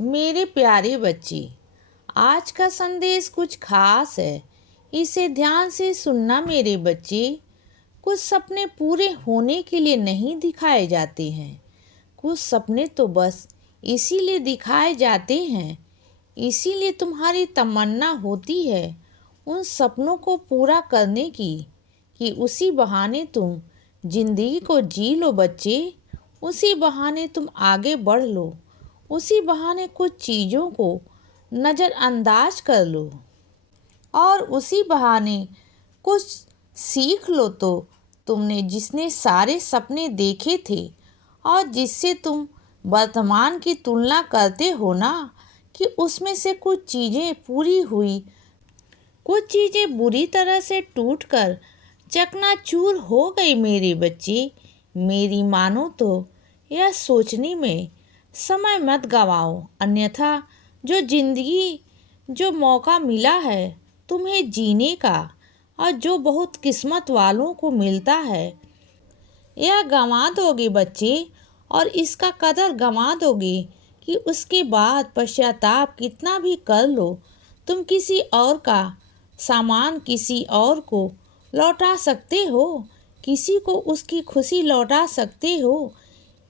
मेरे प्यारे बच्चे, आज का संदेश कुछ खास है। इसे ध्यान से सुनना मेरे बच्चे। कुछ सपने पूरे होने के लिए नहीं दिखाए जाते हैं। कुछ सपने तो बस इसीलिए दिखाए जाते हैं, इसीलिए तुम्हारी तमन्ना होती है उन सपनों को पूरा करने की, कि उसी बहाने तुम जिंदगी को जी लो बच्चे। उसी बहाने तुम आगे बढ़ लो, उसी बहाने कुछ चीज़ों को नज़रअंदाज कर लो और उसी बहाने कुछ सीख लो। तो तुमने जिसने सारे सपने देखे थे और जिससे तुम वर्तमान की तुलना करते हो ना, कि उसमें से कुछ चीज़ें पूरी हुई, कुछ चीज़ें बुरी तरह से टूटकर चकनाचूर हो गई मेरे बच्चे। मेरी मानो तो यह सोचने में समय मत गवाओ, अन्यथा जो जिंदगी, जो मौका मिला है तुम्हें जीने का और जो बहुत किस्मत वालों को मिलता है, यह गंवा दोगे बच्चे। और इसका कदर गंवा दोगे कि उसके बाद पश्चाताप कितना भी कर लो, तुम किसी और का सामान किसी और को लौटा सकते हो, किसी को उसकी खुशी लौटा सकते हो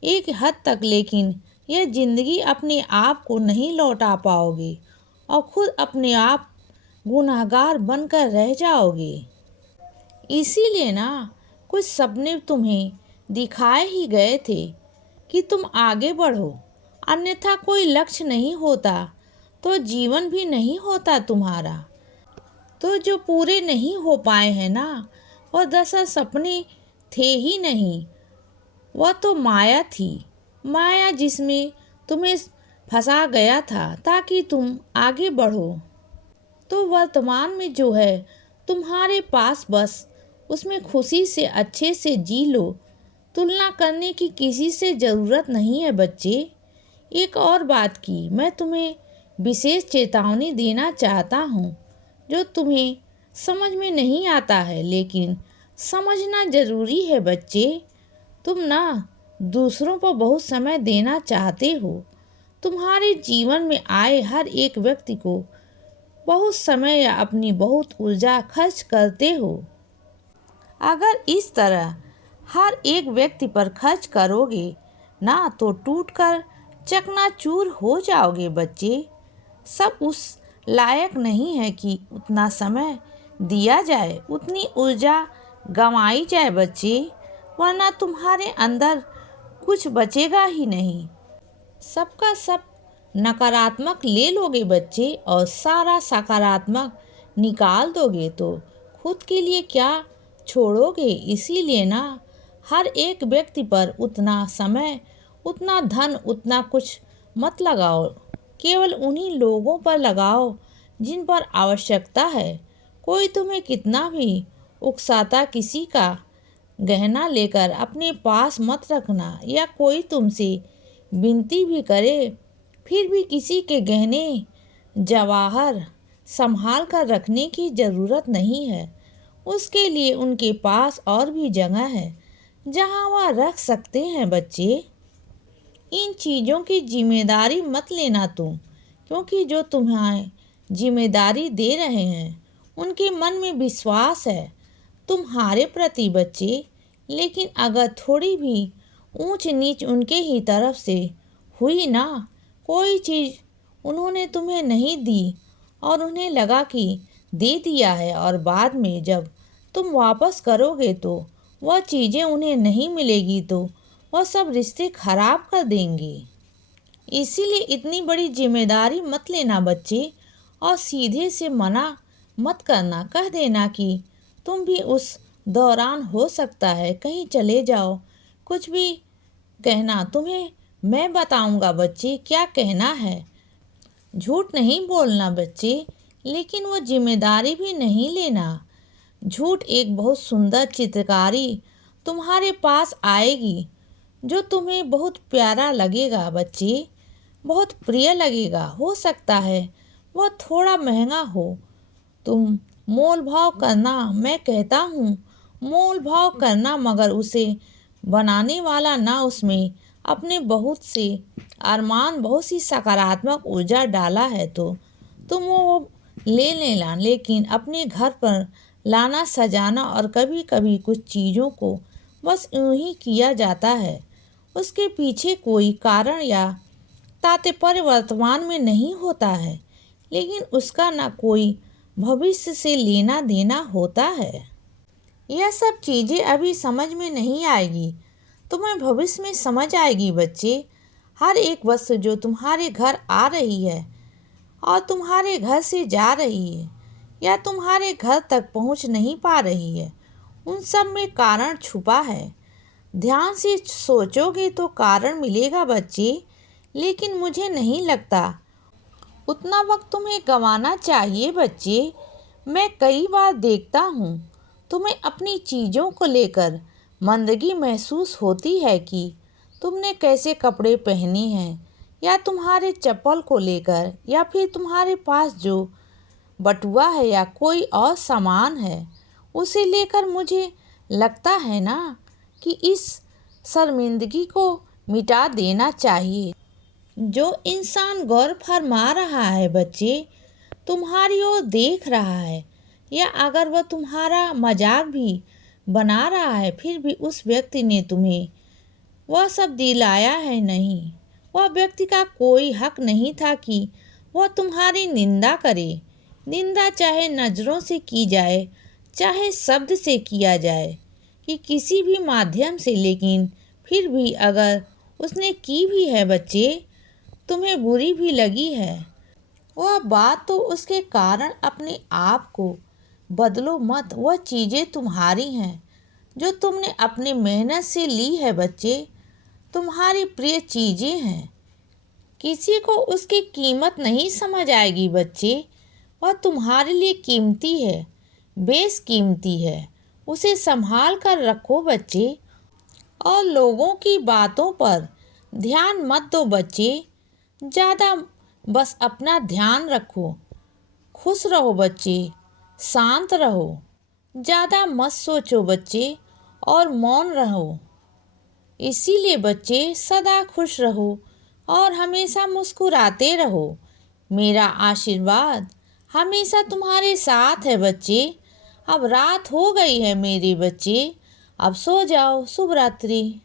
एक हद तक, लेकिन यह ज़िंदगी अपने आप को नहीं लौटा पाओगे और खुद अपने आप गुनहगार बनकर रह जाओगे। इसीलिए ना कुछ सपने तुम्हें दिखाए ही गए थे कि तुम आगे बढ़ो, अन्यथा कोई लक्ष्य नहीं होता तो जीवन भी नहीं होता तुम्हारा। तो जो पूरे नहीं हो पाए हैं ना, वह दरअसल सपने थे ही नहीं, वह तो माया थी। माया जिसमें तुम्हें फंसा गया था ताकि तुम आगे बढ़ो। तो वर्तमान में जो है तुम्हारे पास, बस उसमें खुशी से अच्छे से जी लो। तुलना करने की किसी से ज़रूरत नहीं है बच्चे। एक और बात की मैं तुम्हें विशेष चेतावनी देना चाहता हूँ, जो तुम्हें समझ में नहीं आता है लेकिन समझना ज़रूरी है बच्चे। तुम ना दूसरों पर बहुत समय देना चाहते हो। तुम्हारे जीवन में आए हर एक व्यक्ति को बहुत समय या अपनी बहुत ऊर्जा खर्च करते हो। अगर इस तरह हर एक व्यक्ति पर खर्च करोगे ना, तो टूटकर चकनाचूर हो जाओगे बच्चे। सब उस लायक नहीं है कि उतना समय दिया जाए, उतनी ऊर्जा गंवाई जाए बच्चे, वरना तुम्हारे अंदर कुछ बचेगा ही नहीं। सबका सब नकारात्मक ले लोगे बच्चे और सारा सकारात्मक निकाल दोगे तो खुद के लिए क्या छोड़ोगे। इसीलिए ना हर एक व्यक्ति पर उतना समय, उतना धन, उतना कुछ मत लगाओ। केवल उन्हीं लोगों पर लगाओ जिन पर आवश्यकता है। कोई तुम्हें कितना भी उकसाता किसी का गहना लेकर अपने पास मत रखना, या कोई तुमसे विनती भी करे फिर भी किसी के गहने जवाहर संभाल कर रखने की ज़रूरत नहीं है। उसके लिए उनके पास और भी जगह है जहाँ वह रख सकते हैं बच्चे। इन चीज़ों की जिम्मेदारी मत लेना तुम, क्योंकि जो तुम्हें जिम्मेदारी दे रहे हैं उनके मन में विश्वास है तुम्हारे प्रति बच्चे। लेकिन अगर थोड़ी भी ऊंच नीच उनके ही तरफ से हुई ना, कोई चीज़ उन्होंने तुम्हें नहीं दी और उन्हें लगा कि दे दिया है, और बाद में जब तुम वापस करोगे तो वह चीज़ें उन्हें नहीं मिलेगी, तो वह सब रिश्ते खराब कर देंगे। इसीलिए इतनी बड़ी जिम्मेदारी मत लेना बच्चे, और सीधे से मना मत करना। कह देना कि तुम भी उस दौरान हो सकता है कहीं चले जाओ। कुछ भी कहना तुम्हें मैं बताऊंगा बच्चे क्या कहना है। झूठ नहीं बोलना बच्चे, लेकिन वो जिम्मेदारी भी नहीं लेना। झूठ एक बहुत सुंदर चित्रकारी तुम्हारे पास आएगी जो तुम्हें बहुत प्यारा लगेगा बच्चे, बहुत प्रिय लगेगा। हो सकता है वह थोड़ा महंगा हो। तुम मोल भाव करना, मैं कहता हूँ मोल भाव करना, मगर उसे बनाने वाला ना उसमें अपने बहुत से अरमान, बहुत सी सकारात्मक ऊर्जा डाला है तो तुम वो ले लेना, लेकिन अपने घर पर लाना, सजाना और कभी कभी कुछ चीज़ों को बस यूं ही किया जाता है, उसके पीछे कोई कारण या तात्पर्य वर्तमान में नहीं होता है, लेकिन उसका ना कोई भविष्य से लेना देना होता है। यह सब चीज़ें अभी समझ में नहीं आएगी, तुम्हें भविष्य में समझ आएगी बच्चे। हर एक वस्तु जो तुम्हारे घर आ रही है और तुम्हारे घर से जा रही है या तुम्हारे घर तक पहुंच नहीं पा रही है, उन सब में कारण छुपा है। ध्यान से सोचोगे तो कारण मिलेगा बच्चे, लेकिन मुझे नहीं लगता उतना वक्त तुम्हें गंवाना चाहिए बच्चे। मैं कई बार देखता हूँ तुम्हें अपनी चीज़ों को लेकर मंदगी महसूस होती है कि तुमने कैसे कपड़े पहने हैं, या तुम्हारे चप्पल को लेकर, या फिर तुम्हारे पास जो बटुआ है या कोई और सामान है उसे लेकर। मुझे लगता है ना कि इस शर्मिंदगी को मिटा देना चाहिए। जो इंसान गौर फरमा रहा है बच्चे, तुम्हारी ओर देख रहा है, या अगर वह तुम्हारा मजाक भी बना रहा है, फिर भी उस व्यक्ति ने तुम्हें वह सब दिलाया है नहीं। वह व्यक्ति का कोई हक नहीं था कि वह तुम्हारी निंदा करे। निंदा चाहे नज़रों से की जाए, चाहे शब्द से किया जाए, कि किसी भी माध्यम से, लेकिन फिर भी अगर उसने की भी है बच्चे, तुम्हें बुरी भी लगी है, वह बात तो उसके कारण अपने आप को बदलो मत। वह चीज़ें तुम्हारी हैं जो तुमने अपनी मेहनत से ली है बच्चे, तुम्हारी प्रिय चीज़ें हैं। किसी को उसकी कीमत नहीं समझ आएगी बच्चे। वह तुम्हारे लिए कीमती है, बेस कीमती है। उसे संभाल कर रखो बच्चे, और लोगों की बातों पर ध्यान मत दो बच्चे ज़्यादा। बस अपना ध्यान रखो, खुश रहो बच्चे, शांत रहो, ज़्यादा मत सोचो बच्चे, और मौन रहो। इसीलिए बच्चे सदा खुश रहो और हमेशा मुस्कुराते रहो। मेरा आशीर्वाद हमेशा तुम्हारे साथ है बच्चे। अब रात हो गई है मेरे बच्चे, अब सो जाओ। शुभ रात्रि।